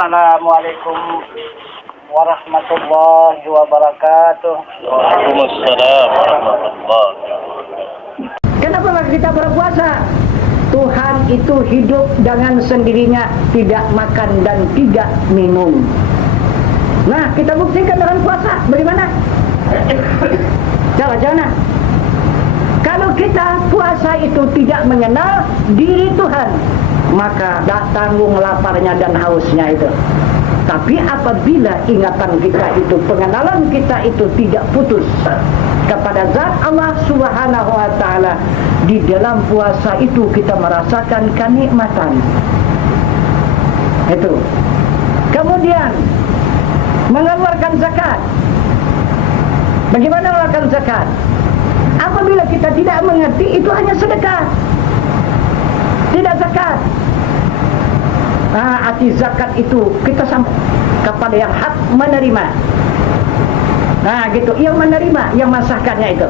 Assalamualaikum warahmatullahi wabarakatuh. Waalaikumsalam warahmatullahi wabarakatuh. Kenapa kita berpuasa? Tuhan itu hidup dengan sendirinya, tidak makan dan tidak minum. Nah, kita buktikan dengan puasa. Bagaimana? Jangan. Kalau kita puasa itu tidak mengenal diri Tuhan, maka tak tanggung laparnya dan hausnya itu. Tapi apabila ingatan kita itu, pengenalan kita itu tidak putus kepada zat Allah Subhanahu wa ta'ala, di dalam puasa itu kita merasakan kenikmatan. Itu. Kemudian mengeluarkan zakat. Bagaimana mengeluarkan zakat? Apabila kita tidak mengerti, itu hanya sedekah, tidak zakat. Nah, arti zakat itu kita sampai kepada yang hak menerima. Nah, gitu, yang menerima, yang mensahkannya itu.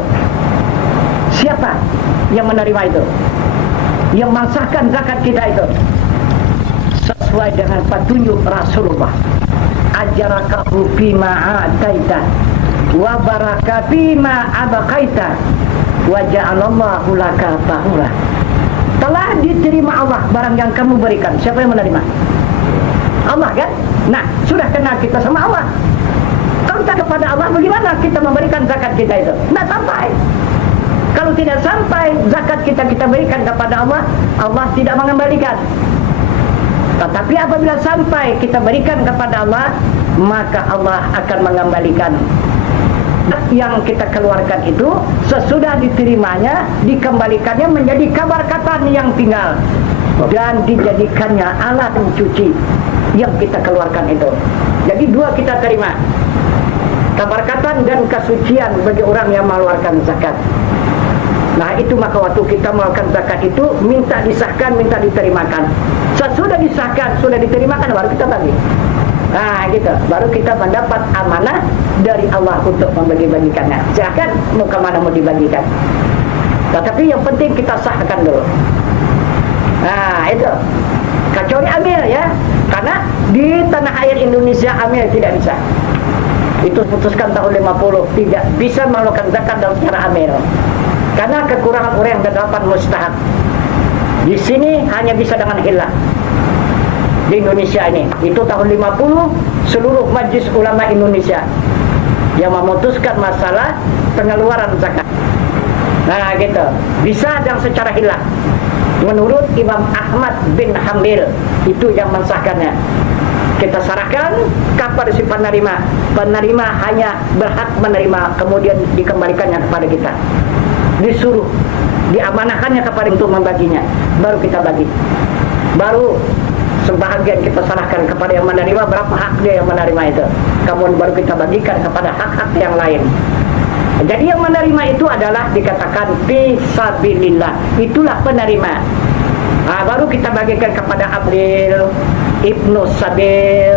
Siapa yang menerima itu? Yang mensahkan zakat kita itu sesuai dengan petunjuk Rasulullah. Ajarakahu bima ataita wa baraka bima abaqaita wa ja'alallahu laka tahura. Telah diterima Allah barang yang kamu berikan. Siapa yang menerima? Allah kan? Nah, sudah kenal kita sama Allah. Kalau tak kepada Allah, bagaimana kita memberikan zakat kita itu? Tidak sampai. Kalau tidak sampai zakat kita berikan kepada Allah, Allah tidak mengembalikan. Tetapi apabila sampai kita berikan kepada Allah, maka Allah akan mengembalikan. Yang kita keluarkan itu sesudah diterimanya, dikembalikannya menjadi kabarkatan yang tinggal dan dijadikannya alat pencuci yang kita keluarkan itu. Jadi dua kita terima, kabarkatan dan kesucian bagi orang yang mengeluarkan zakat. Nah, itu maka waktu kita mengeluarkan zakat itu minta disahkan, minta diterimakan. Sesudah disahkan, sudah diterimakan, baru kita bagi. Nah, gitu, baru kita mendapat amanah dari Allah untuk membagi-bagikannya. Silahkan mau kemana mau dibagikan. Tetapi yang penting kita sahkan dulu. Nah, itu. Kecuali amil ya. Karena di tanah air Indonesia amil tidak bisa. Itu putuskan tahun 50, tidak bisa melakukan zakat dalam secara amil. Karena kekurangan orang dan dapat mustahab. Di sini hanya bisa dengan hilah. Di Indonesia ini, itu tahun 50 seluruh Majelis Ulama Indonesia yang memutuskan masalah pengeluaran zakat. Nah, gitu. Bisa dan secara hilah. Menurut Imam Ahmad bin Hanbal, itu yang mensahkannya. Kita serahkan kepada si penerima. Penerima hanya berhak menerima, kemudian dikembalikannya kepada kita. Disuruh, diamanahkannya kepada untuk membaginya. Baru kita bagi. Baru sebahagian kita serahkan kepada yang menerima, berapa hak dia yang menerima itu. Kemudian baru kita bagikan kepada hak-hak yang lain. Jadi yang menerima itu adalah dikatakan fisabilillah. Itulah penerima. Nah, baru kita bagikan kepada Abril, Ibnu Sabil,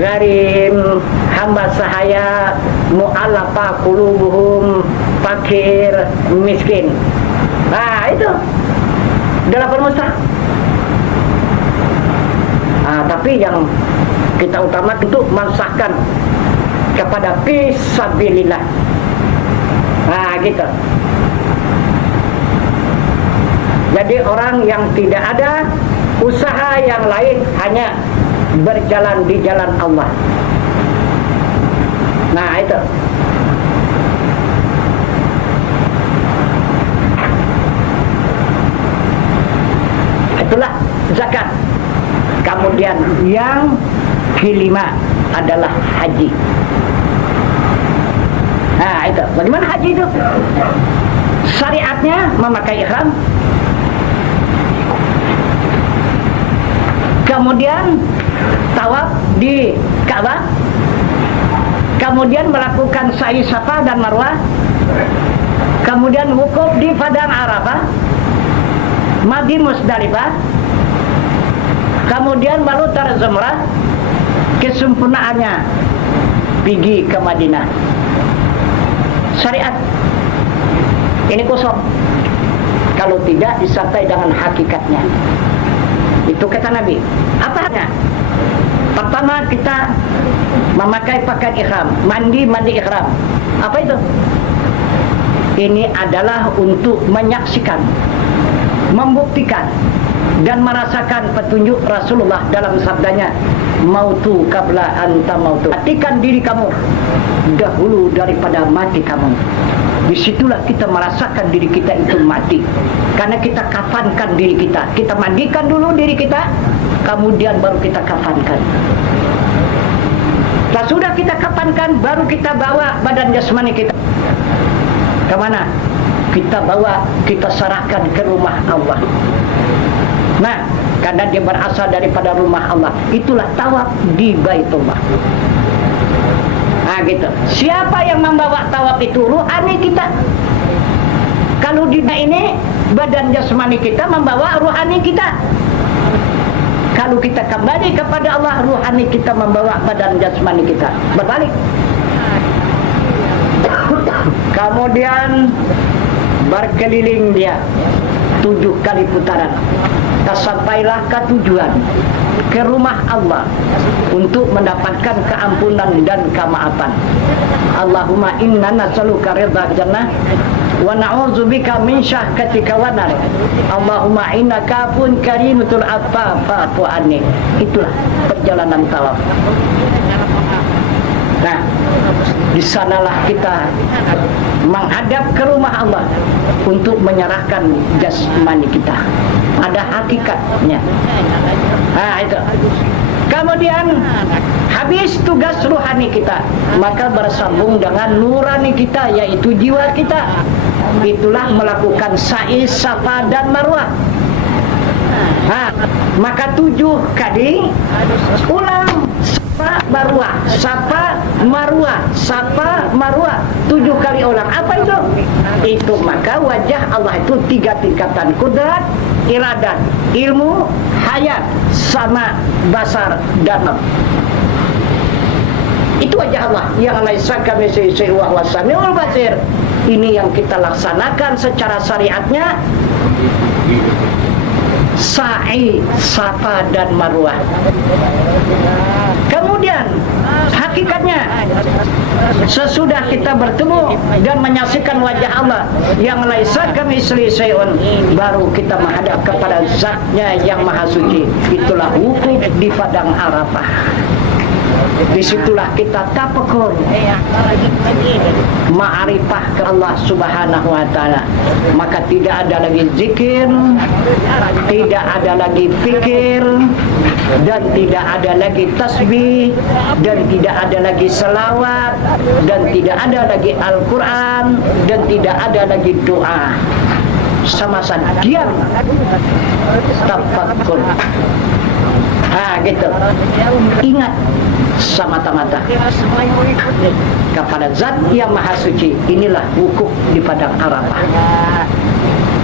Gharim, hamba sahaya, mu'allafa qulubuhum, fakir, miskin. Nah, itu adalah permustahab. Nah, tapi yang kita utamakan untuk mensahkan kepada fisabilillah. Nah, gitu. Jadi orang yang tidak ada usaha yang lain, hanya berjalan di jalan Allah. Nah, itu. Itulah zakat. Kemudian yang kelima adalah haji. Nah, itu. Bagaimana haji itu? Syariatnya memakai ihram. Kemudian tawaf di Ka'bah. Kemudian melakukan sa'i Safa dan Marwah. Kemudian wukuf di Padang Arafah. Madi Musdalifah. Kemudian baru tarzumrah. Kesempurnaannya pergi ke Madinah. Syariat ini kosong kalau tidak disertai dengan hakikatnya. Itu kata Nabi. Apanya? Pertama Pertama kita memakai pakaian ihram, mandi ihram. Apa itu? Ini adalah untuk menyaksikan, membuktikan dan merasakan petunjuk Rasulullah dalam sabdanya, mautu qabla anta mautu. Matikan diri kamu dahulu daripada mati kamu. Disitulah kita merasakan diri kita itu mati, karena kita kafankan diri kita. Kita mandikan dulu diri kita, kemudian baru kita kafankan. Setelah sudah kita kafankan, baru kita bawa badan jasmani kita kemana? Kita bawa, kita serahkan ke rumah Allah. Nah, karena dia berasal daripada rumah Allah, itulah tawaf di Baitullah. Nah gitu. Siapa yang membawa tawaf itu? Ruhani kita. Kalau di ini badan jasmani kita membawa ruhani kita. Kalau kita kembali kepada Allah, ruhani kita membawa badan jasmani kita. Berbalik. Kemudian berkeliling dia 7 kali putaran. Sampailah ke tujuan, ke rumah Allah, untuk mendapatkan keampunan dan kemaafan. Allahumma inna nas'aluka ridha jannah wa na'udzubika min syahkatika wa nar. Allahumma innaka afun karimatul afwa fa'fu anni. Itulah perjalanan tawaf. Nah, di sanalah kita menghadap ke rumah Allah untuk menyerahkan jasmani kita. Ada hakikatnya. Nah, itu. Kemudian habis tugas ruhani kita, maka bersambung dengan nurani kita, yaitu jiwa kita. Itulah melakukan sa'i, safa dan marwah. Nah, maka 7 kali ulang safa marwah, safa marwah, safa marwah, 7 kali ulang. Apa itu? Itu maka wajah Allah itu 3 tingkatan: kudrat, iradat, ilmu, hayat, sama basar dan itu wajah Allah yang laisa kamitslihi syai'un wa huwas samiul basir. Ini yang kita laksanakan secara syariatnya, sa'i, safa dan marwah. Kemudian hakikatnya, sesudah kita bertemu dan menyaksikan wajah Allah yang laisa kamitslihi syai'un, baru kita menghadap kepada zatnya yang maha suci. Itulah wukuf di padang Arafah. Disitulah kita tafakur, ma'rifah ke Allah subhanahu wa ta'ala. Maka tidak ada lagi zikir, tidak ada lagi fikir, dan tidak ada lagi tasbih, dan tidak ada lagi selawat, dan tidak ada lagi Al-Quran, dan tidak ada lagi doa. Sama saja diam, tafakur. Gitu. Ingat semata-mata kepada zat yang maha suci. Inilah wukuf di padang Arafah.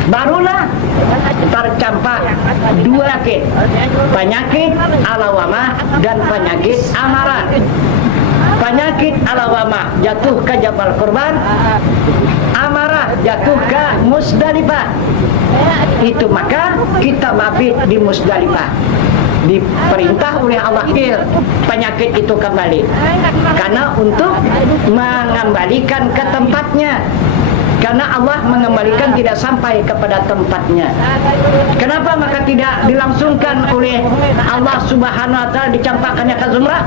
Barulah tercampak 2 penyakit, penyakit alawamah dan penyakit amarah. Penyakit alawamah jatuh ke Jabal Kurban, amarah jatuh ke Musdalifah. Itu maka kita mabit di Musdalifah. Diperintah oleh Allah penyakit itu kembali, karena untuk mengembalikan ke tempatnya. Karena Allah mengembalikan tidak sampai kepada tempatnya. Kenapa maka tidak dilangsungkan oleh Allah subhanahu wa ta'ala, dicampakkannya ke zumrah?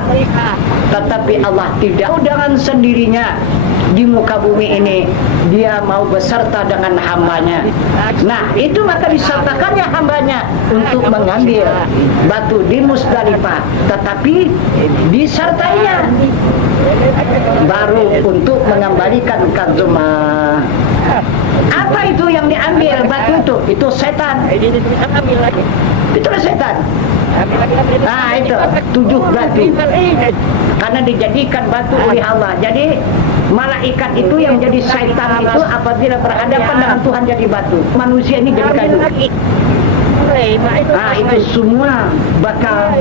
Tetapi Allah tidak dengan sendirinya di muka bumi ini, dia mau beserta dengan hambanya. Nah, itu maka disertakannya hambanya untuk mengambil batu di Musdalifah, tetapi disertainya baru untuk mengembalikan ke zumrah. Apa itu yang diambil batu itu? Itu setan. Itulah setan. Nah, itu 7 batu. Karena dijadikan batu oleh Allah. Jadi malaikat itu yang jadi setan itu apabila berhadapan dengan Tuhan jadi batu. Manusia ini jadi kayu. Nah, itu semua bakal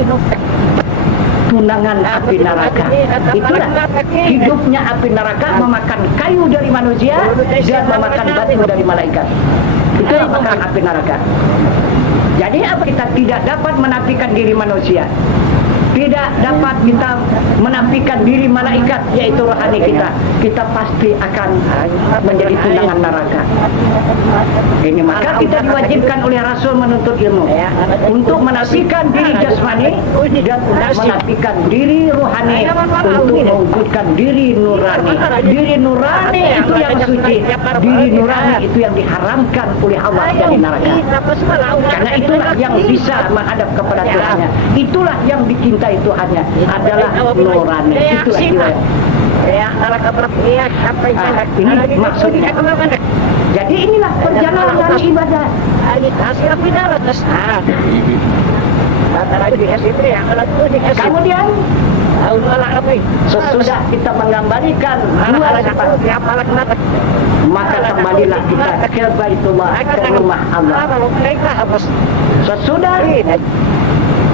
tunangan api neraka. Itulah hidupnya api neraka, memakan kayu dari manusia dan memakan batu dari malaikat. Itulah makan api neraka. Jadi apa, kita tidak dapat menafikan diri manusia, tidak dapat kita menafikan diri malaikat, yaitu rohani kita. Kita pasti akan menjadi tunangan neraka. Ini maka kita diwajibkan oleh Rasul menuntut ilmu untuk menafikan diri jasmani dan menafikan diri rohani, untuk mewujudkan diri nurani. Diri nurani itu yang suci, diri nurani itu yang diharamkan oleh Allah dari neraka. Karena itulah yang bisa menghadap kepada Tuhannya, itulah yang dicintai Tuhannya adalah nurani. Itulah jiwa. Ini maksudnya. Jadi inilah perjalanan ibadah. Kemudian sesudah kita menggambarkan dua sifat, maka kembalilah kita ke Baitullah, ke rumah Allah. Sesudah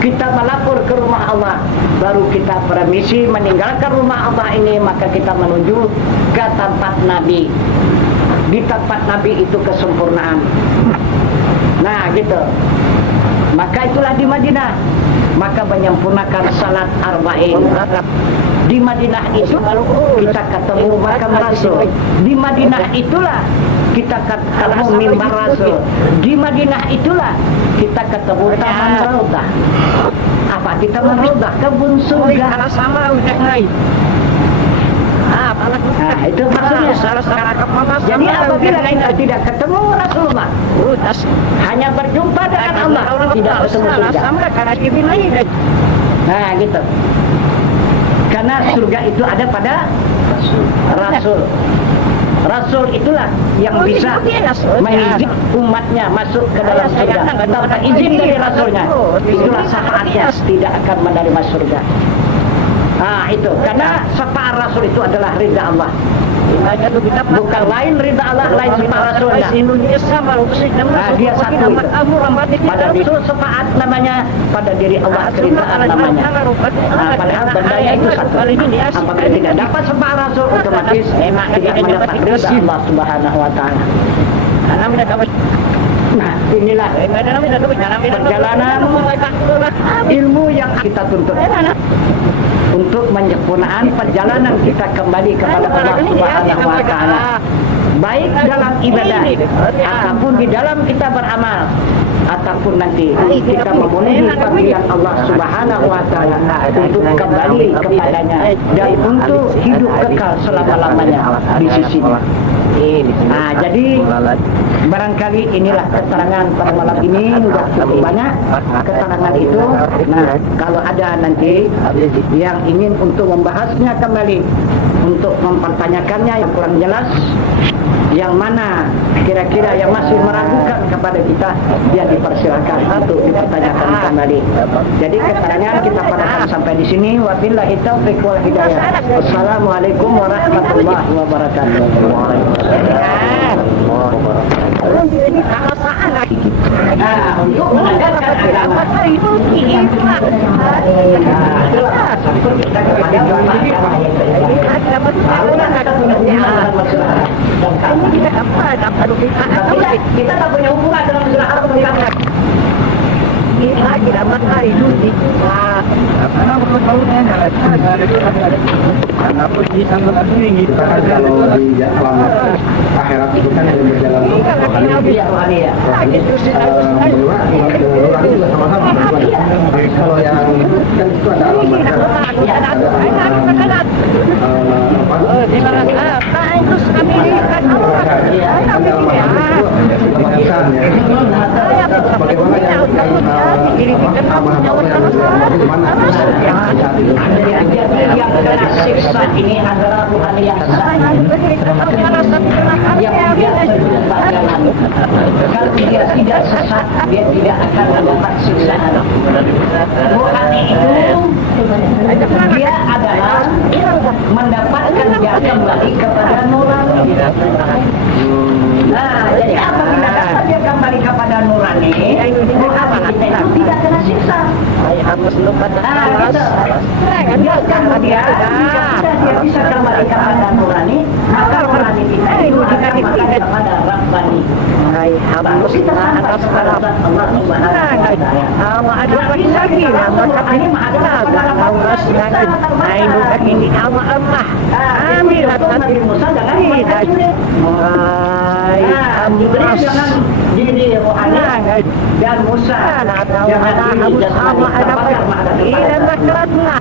kita melapor ke rumah Allah, baru kita permisi meninggalkan rumah Allah ini, maka kita menuju ke tempat Nabi. Di tempat Nabi itu kesempurnaan. Nah gitu. Maka itulah di Madinah, maka menyempurnakan salat arba'in. Di Madinah itu kita ketemu makam Rasul. Di Madinah itulah kita ketemu mimbar Rasul. Di Madinah itulah kita ketemu taman Raudah. Apa di taman Raudah? Kebun surga. Nah, itu maksudnya. Jadi apabila kita tidak ketemu Rasulullah, hanya berjumpa dengan Allah, tidak ketemu surga. Nah, gitu. Karena surga itu ada pada Rasul. Rasul itulah yang bisa mengizinkan umatnya masuk ke dalam surga. Tanpa izin dari Rasulnya, itulah syafaatnya tidak akan menerima surga. Nah itu, karena syafaat Rasul itu adalah ridha Allah. Bukan lain ridha Allah, lain syafaat Rasul. Nah dia satu itu. Pada Rasul syafaat namanya, pada diri Allah keridhaan namanya. Nah padahal bendanya itu satu. Apabila tidak dapat syafaat Rasul, otomatis tidak mendapat ridha Allah Subhanahu Wa Taala. Nah inilah perjalanan ilmu yang kita tuntut untuk menyempurnakan perjalanan kita kembali kepada Allah Subhanahu Wa Taala, baik dalam ibadah ataupun di dalam kita beramal, ataupun nanti kita memenuhi panggilan Allah Subhanahu Wa Taala untuk kembali kepadanya dan untuk hidup kekal selama-lamanya di sisinya. Nah, jadi barangkali inilah keterangan pada malam ini, sudah cukup banyak keterangan itu. Nah, kalau ada nanti yang ingin untuk membahasnya kembali, untuk mempertanyakannya yang kurang jelas, yang mana kira-kira yang masih meragukan kepada kita, dia dipersilakan untuk dipertanyakan kembali. Jadi keterangan kita pada sampai di sini. Wabillahi taufiq wal hidayah. Wassalamualaikum warahmatullahi wabarakatuh. Nah, untuk menegakkan agama itu ingin kita tak punya hubungan dengan masalah Arab dan lagi dapat hari dulu. Kenapa di tanggal ini kalau di akhirat itu kan yang berjalan rohani ya. Nurani juga sama-sama. Kalau yang kan itu ada alam barzakh. Bagaimana yang yang kena siksa ini adalah rohani yang sah, yang dia berbahagia. Kalau dia tidak sesat, dia tidak akan mendapat siksaan. Rohani itu dia adalah mendapatkan dia kembali kepada nurani. Nah, jadi apabila dapat dia kembali kepada nurani, rohani kita itu tidak kena siksa. Nah, gitu. Dia bisa kembali kepada nurani, maka Hai mujizat pada Rabbani. Hai hamusna atas kalam Allah Subhanahu ada lagi nama ini Allah sangat hai bukan ini nama Allah amin atas Musa jangan hai amas jadi rohani dan Musa jangan sama ada ini makna.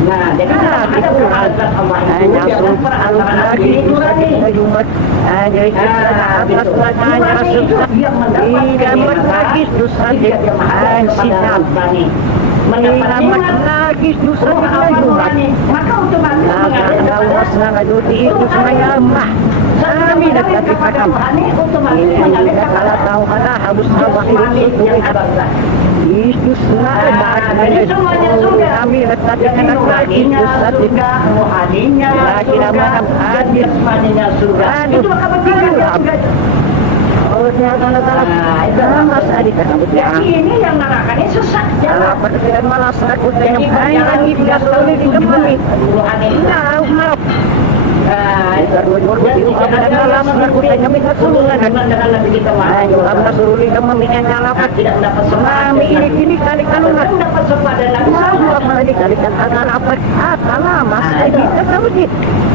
Nah, jadi itu azab Allah hanya Allah lagi umat jadi atas makanya yang mendapat lagi dosa dan sinar mendapat lagi dosa umat maka otomatis Allah sangat itu saya mah kami dapat dipakam ini kalau tahu ada harus Allah itu itu semuanya sudah kami letakkan lagi juga rohaninya lagi nama hadir semuanya sudah itu apa tinggal ini yang narakannya sesat jalan malah sakut yang banyak tidak selalu ditemani rohaninya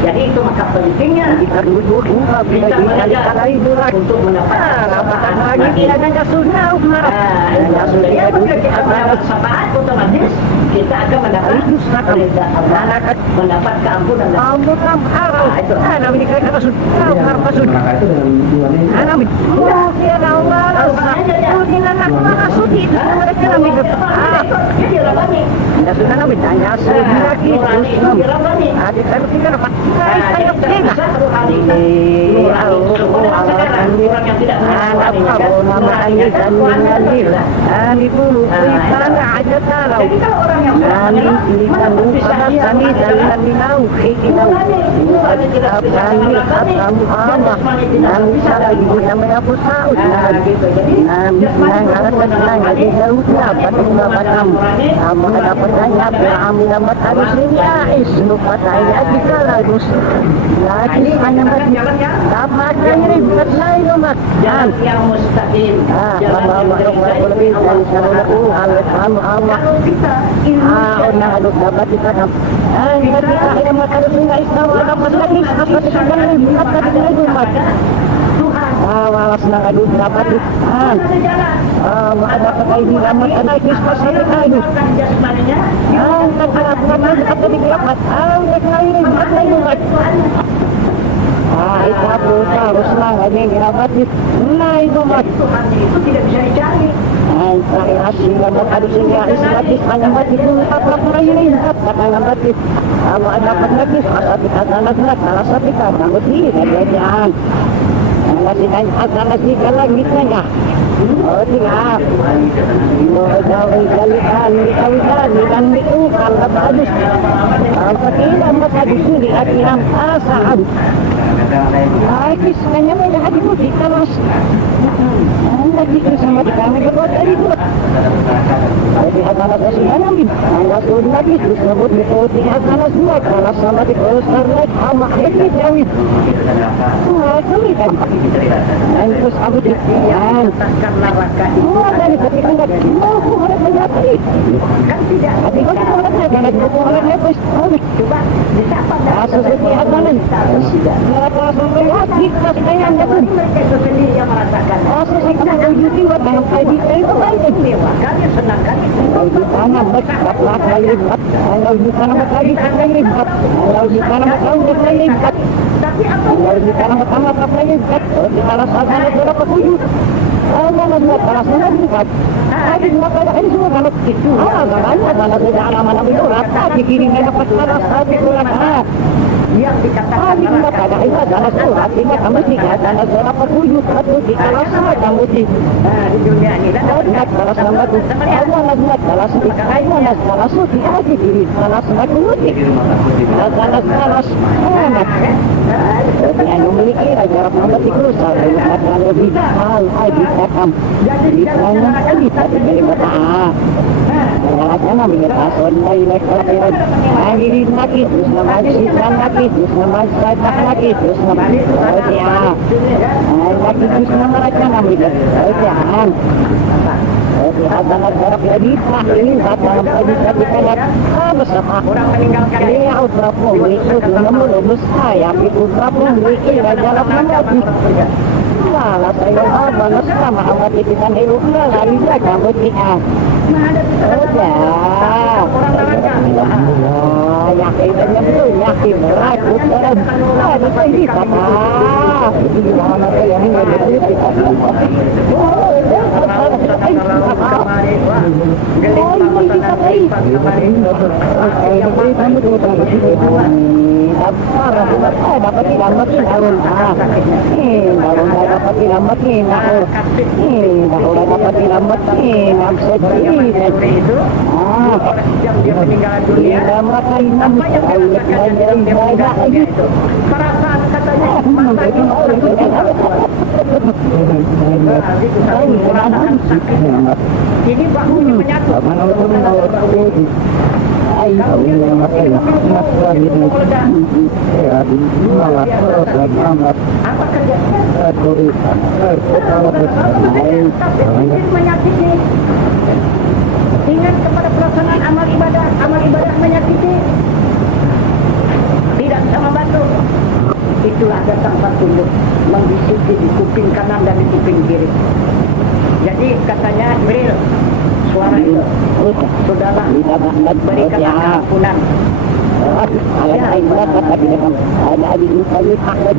jadi itu maka pentingnya kita duduk kita menjaga untuk mendapatkan lagi tidak ada sunnah sahabat otomatis kita akan mendapat keampunan itu ana min kata rasul rasul ana min ya Allah kita nak masuk itu mereka min jadi rabani anda sudah nabi tanya lagi ada kan kita dapat saya orang yang tidak nama ayat dan mengalir ani dulu sana aja tahu jadi kalau orang yang ini kan bisa kami dan minau kita tidak bisa kamu Allah dan bisa ibu namanya pusat gitu jadi dapat pertanyaan amin amat harus is lupa saya jika harus lagi hanya dapat ribet lain umat jalan yang mustaqim jalan yang lebih dan sallallahu alaihi Allah kita orang aduk dapat kita ketika kita harus Islam apa lagi apa walas na kadud dapat ada pakai di ramat ada kispas ada kadud nagkalat apa di dapat nagkalat apa itu apa harus lang ada yang dapat nah itu itu tidak bisa dicari hasil dapat ada sehingga isbatis hanya mati itu apa ini apa mati kalau dapat lagi asal kata nak salah satu kata mesti kerjaan masih kan asal sih lagi tanya oh tidak jauh kali dan itu kalau bagus apa tidak masa disini akhirnya asal kisahnya banyak hati putih terus lagi sama kami berbuat dari itu jadi atas sudah namin anda sudah lagi disebut di atas dua kalau sama di Starlight sama ini jauh kami kan dan terus aku dikian karena raka itu dari tadi enggak mau harus menjadi kan tidak tapi kalau orang ada orang lepas coba disapa asal di atas tidak apa sampai kita sayang dapat mereka itu sendiri yang merasakan asal saya jadi buat dalam kali itu kan istimewa kalian senang kan kalau di sana berkat kali kalau di sana kali kalau di sana kali tapi apa kalau di sana pertama kali di salah satu berapa tujuh Allah membuat salah satu bukan ada maka ini semua kalau itu kalau tidak alamat itu rata dikirimnya dapat salah satu bulan yang dikatakan ada itu adalah surat ini kamu tidak ada berapa tujuh satu di kelas kamu di dunia ini dan kelas sama itu Allah buat kelas di kayak kelas di aja di kelas satu di kelas yang memiliki jarak membatik rusak dengan lebih hal di sekam di sana lagi tapi dari kota jaraknya namanya pason dari lektor lagi lagi terus nama saya lagi terus nama ya lagi terus nama mereka namanya jangan adalah jarak lebih ini dalam kita bersama orang meninggalkan ini berapa itu nomor saya itu berapa ini jarak menjadi malah saya balas sama awak itu kan itu lari saja begitu yakin betul yakin berat bukan ada lagi kata ini mana yang ini yang dia meninggal dunia perasaan katanya ini bahunya menyatu menyakiti ingat kepada pelaksanaan amal ibadah menyakiti tidak sama batu itulah datang petunjuk membisiki di kuping kanan dan di kuping kiri jadi katanya Jibril suara itu sudahlah berikan ampunan ada ibadah kata di dalam ada di Muhammad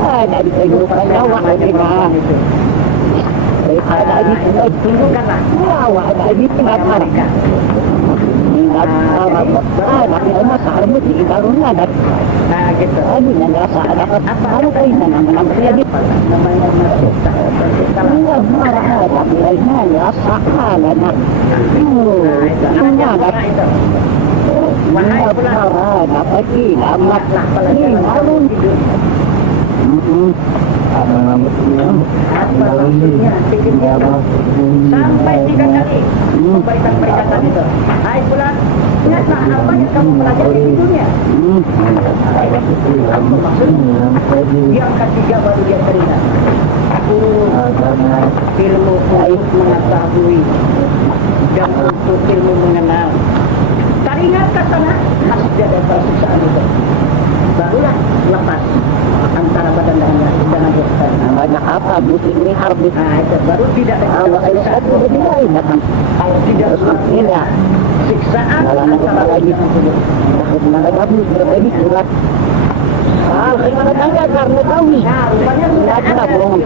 ada di kehidupan nyawa ada di tunjukkanlah nyawa ada di tempat mereka nah gitu apa kaitan nama terjadi sampai 3 kali memberikan peringatan itu. Hai bulan, ingatlah apa yang kamu pelajari di dunia. Apa maksudnya? Yang ketiga baru dia teringat. Ilmu untuk mengetahui dan untuk ilmu mengenal. Teringat katanya masih ada persiksaan itu. Barulah lepas antara badan dan jasad. Banyak apa butuh ini harus baru tidak ada Allah satu lain datang. Kalau tidak tidak siksaan antara lagi mana kamu berbeda surat. Gimana tangga karena tahu tidak ada bohong.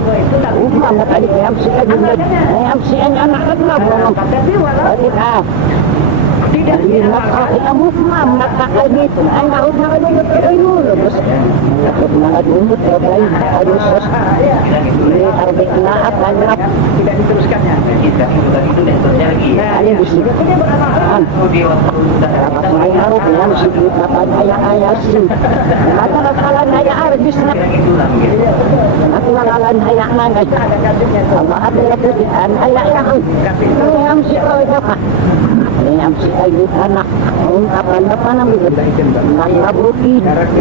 Umam tadi yang anak kenapa bohong. Tidak kita muslim maka itu anda udah dulu terus semangat umut terbaik harus ini harus naat lanjut tidak diteruskannya kita itu dan lagi ini bisa dia harus yang sibuk apa ayat sih maka kalan ayat arbis aku kalan ayat mana ada kasihnya Allah ada ayat yang sih apa yang sekali anak ungkapan depan ambil mengabruki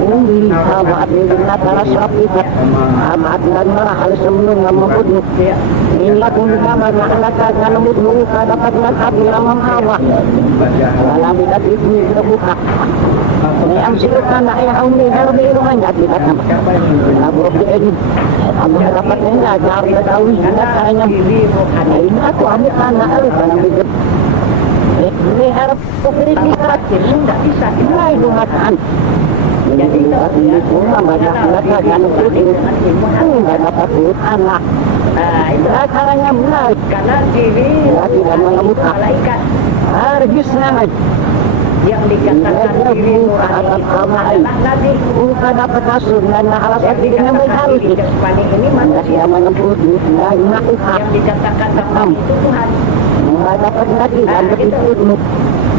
umbi amat dengan taras rapihat amat dan marah halus sebelum memuduk inilah kumikama naklaka dengan muduk dapat dengan abil amam awah dalam bidat itu terbuka ini amsilukan anak yang umbi harbi rumahnya tidak abruki ini Allah dapat enggak jari tahu tidak hanya ini aku ambil anak karena bidat ini harap kukiri dikhawatir tidak bisa dimulai dumataan jadi ini semua banyak mereka yang kudir tidak dapat urut anak itulah caranya mulai karena diri tidak mengebut malaikat harus sangat yang dikatakan diri atas amal bukan dapat asur dan alasan dengan berharus ini manusia menempuh dan melakukan yang dikatakan Tuhan itu Tuhan dapat lagi dan berikutmu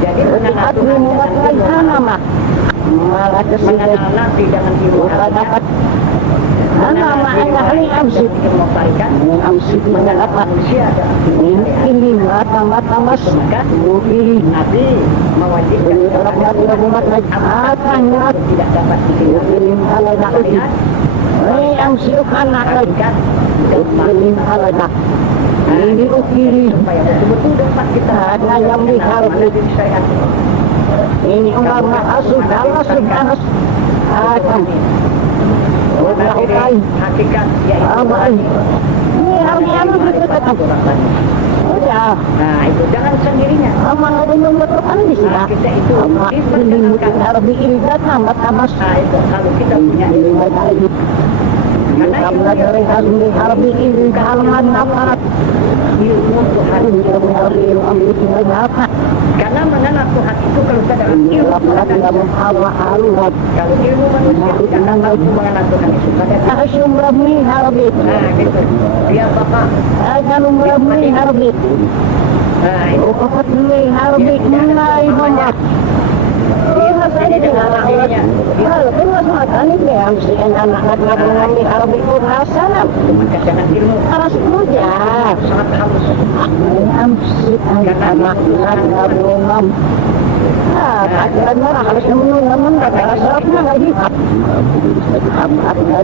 jadi aku membuat lain nama malah kesenangan nanti jangan dilupakan dapat Ana ma'ana hali amsit amsit mengenapa ini mata-mata mas mungkin nabi mewajibkan orang umat akan tidak dapat dikirim kalau nak lihat ini amsit anak dikirim kalau nak ini ukiri supaya betul-betul dapat kita ada yang diharapkan ini orang asuh dalam sudah akan udah hakikat ini harus yang berkata udah nah itu jangan sendirinya aman ada yang berperan di sini kita itu mungkin harus diiringi tambah itu kalau kita punya ilmu karena ilmu harus diiringi halaman apa ilmu Tuhan karena mengenal Tuhan itu kalau kita dalam ilmu kalau ilmu manusia karena mampu mengenal Tuhan itu nah gitu dia bapak nah itu dengan dirinya sangat ilmu sangat halus karena marah harus menunggu karena serapnya lagi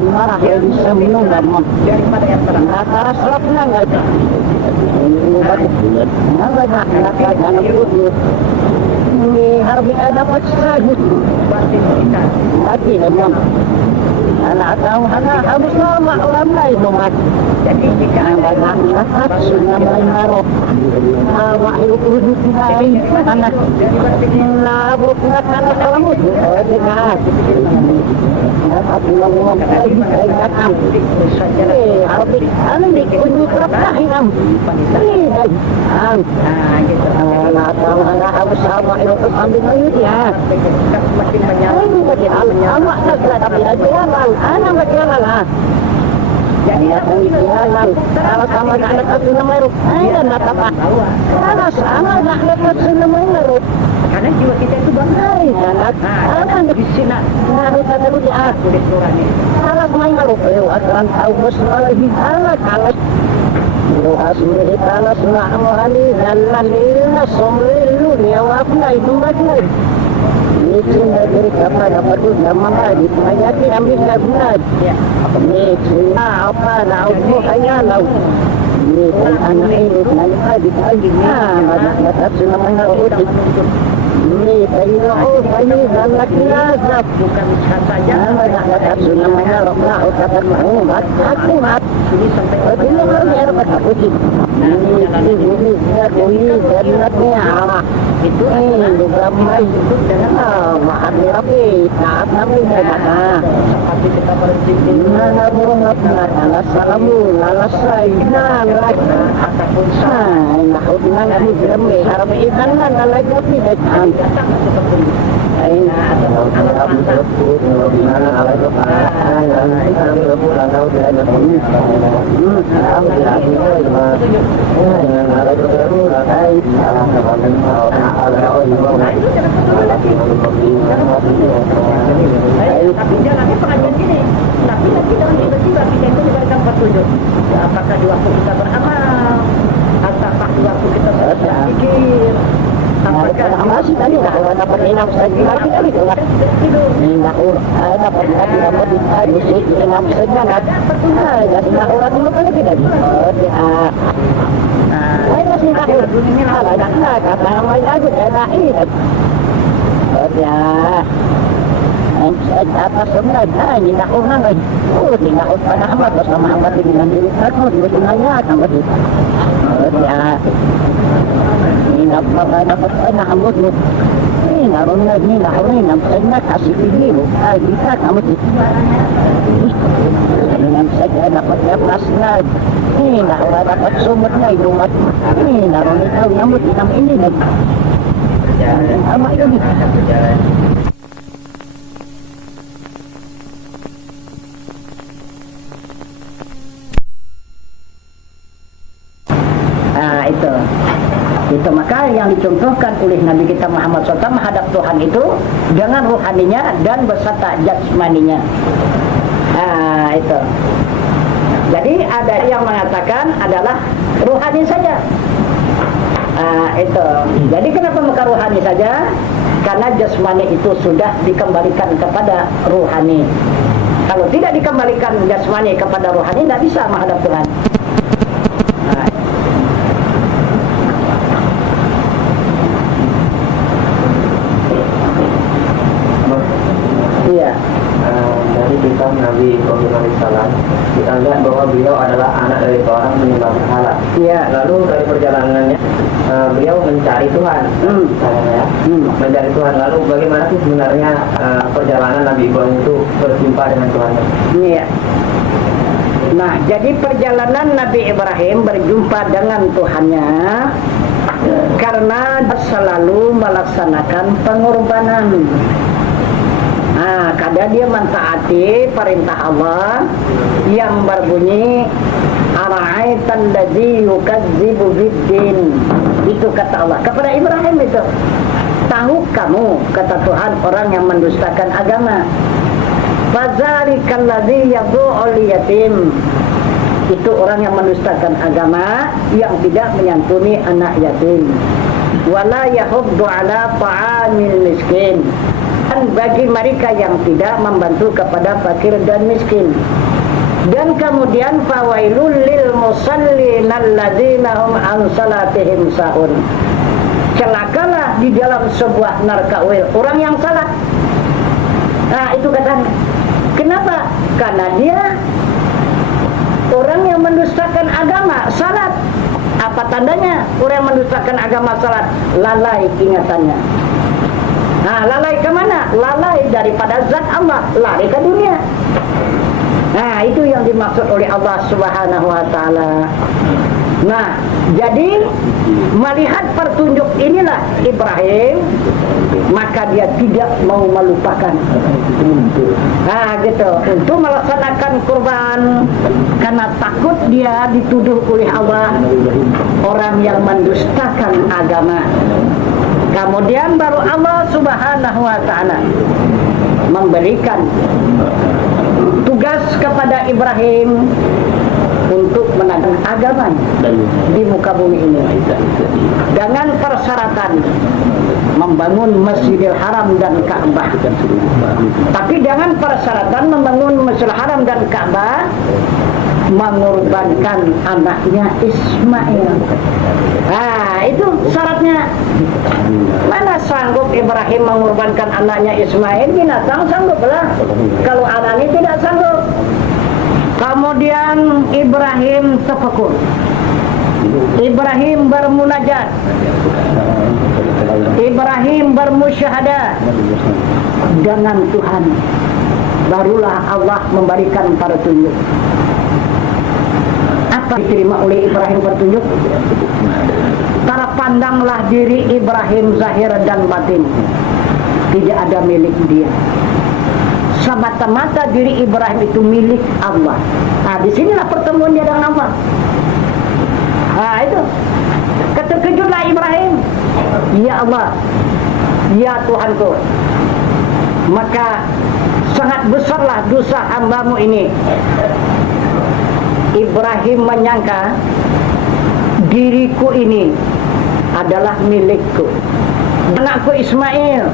marah yang bisa menunggu daripada yang terang karena serapnya nggak ada ini harus ada saja batin kita batin memang anak tahu anak harus lama ulama itu mas jadi jika anda nak sunnah menaruh awak itu lain anak labuk nak kamu dengar tapi ngomong katakan habis anda ikut rakyat gitu anak tahu anak harus sama itu ambil aja ya makin banyak awak tak tapi aja anak berjalan lah jadi aku jalan kalau sama anak itu namanya ada nak apa kalau sama anak itu namanya karena jiwa kita itu bangga anak di sini harus ada ujian tulis suratnya kalau main kalau aturan tahu besar lagi kalau asmir taala sunahani zallalina somrilu niawapna itu macam itu dari apa dapat tu zaman tadi banyak ambil benar ya ini apa lau hanya lau ini anak ini nanti lagi banyak dapat namanya uji ini ini anak lazat bukan saja banyak dapat namanya rokna ucapan Muhammad aku ini sampai ini harus dapat uji ini jannatnya itu juga mai itu dengan maaf rapi taat kami ada seperti kita berhenti mana burung apa assalamu alasaina ataupun nah udah nggak direme harap ikan kan lagi tapi dan aina atau tapi jangannya pengajian gini tapi jangan tiba-tiba kita itu diberikan petunjuk apakah di waktu kita beramal ataukah di waktu kita berpikir apakah masih tadi kalau dapat enam saja lagi tadi itu dapat enam saja jadi orang dulu kan tidak saya masih tahu dunia halal dan kata namanya aja ada ini ya atas sebenarnya ini nak orang lagi tidak pada amat bersama amat dengan diri aku sebenarnya akan begitu ya ini dapat enak amat ini narunnya ini narunnya enak kasih video kita kamu dengan saja dapat plasma ini dapat sumbernya itu ini narunnya tahu nyambut di ini sama ini itu maka yang dicontohkan oleh Nabi kita Muhammad SAW menghadap Tuhan itu dengan rohaninya dan beserta jasmaninya. Nah, itu. Jadi ada yang mengatakan adalah ruhani saja. Nah, itu. Jadi kenapa muka ruhani saja? Karena jasmani itu sudah dikembalikan kepada ruhani. Kalau tidak dikembalikan jasmani kepada ruhani, tidak bisa menghadap Tuhan. Nah. Iya. Dari kisah Nabi Ibrahim alaihissalam kita lihat bahwa beliau adalah anak dari seorang penyembah berhala. Iya. Lalu dari perjalanannya beliau mencari Tuhan, mencari Tuhan. Lalu bagaimana sih sebenarnya perjalanan Nabi Ibrahim itu berjumpa dengan Tuhan? Iya. Nah, jadi perjalanan Nabi Ibrahim berjumpa dengan Tuhannya karena selalu melaksanakan pengorbanan. Nah, kadang dia mentaati perintah Allah yang berbunyi ara'aitan ladzi yukadzibu biddin. Itu kata Allah kepada Ibrahim itu. Tahu kamu, kata Tuhan, orang yang mendustakan agama. Fadzarikal ladzi yadhu'ul yatim. Itu orang yang mendustakan agama, yang tidak menyantuni anak yatim. Wala yahuddu ala ta'amil miskin. Dan bagi mereka yang tidak membantu kepada fakir dan miskin. Dan kemudian fawailul lil musallin alladzina hum an salatihim sahun. Celakalah di dalam sebuah narkawil orang yang salat. Nah, itu katanya. Kenapa? Karena dia orang yang mendustakan agama, salat. Apa tandanya? Orang yang mendustakan agama, salat, lalai ingatannya. Nah, lalai kemana? Lalai daripada zat Allah, lari ke dunia. Nah, itu yang dimaksud oleh Allah Subhanahu wa Ta'ala. Nah, jadi melihat petunjuk inilah Ibrahim, maka dia tidak mau melupakan. Nah, gitu. Untuk melaksanakan kurban, karena takut dia dituduh oleh Allah orang yang mendustakan agama. Kemudian baru Allah Subhanahu wa Ta'ala memberikan tugas kepada Ibrahim untuk menegakkan agama di muka bumi ini dengan persyaratan membangun Masjidil Haram dan Ka'bah. Tapi dengan persyaratan membangun Masjidil Haram dan Ka'bah mengorbankan anaknya Ismail. Nah, itu syaratnya. Mana sanggup Ibrahim mengorbankan anaknya Ismail? Binatang sangguplah. Kalau anaknya tidak sanggup. Kemudian Ibrahim tafakur. Ibrahim bermunajat. Ibrahim bermusyahadah dengan Tuhan. Barulah Allah memberikan petunjuk. Apa diterima oleh Ibrahim petunjuk? Terpandanglah diri Ibrahim zahir dan batin. Tidak ada milik dia. Semata-mata diri Ibrahim itu milik Allah. Nah, disinilah pertemuan dia dengan Allah. Nah, itu. Terkejutlah Ibrahim. Ya Allah, ya Tuhanku. Maka sangat besarlah dosa hambamu ini. Ibrahim menyangka diriku ini adalah milikku. Anakku Ismail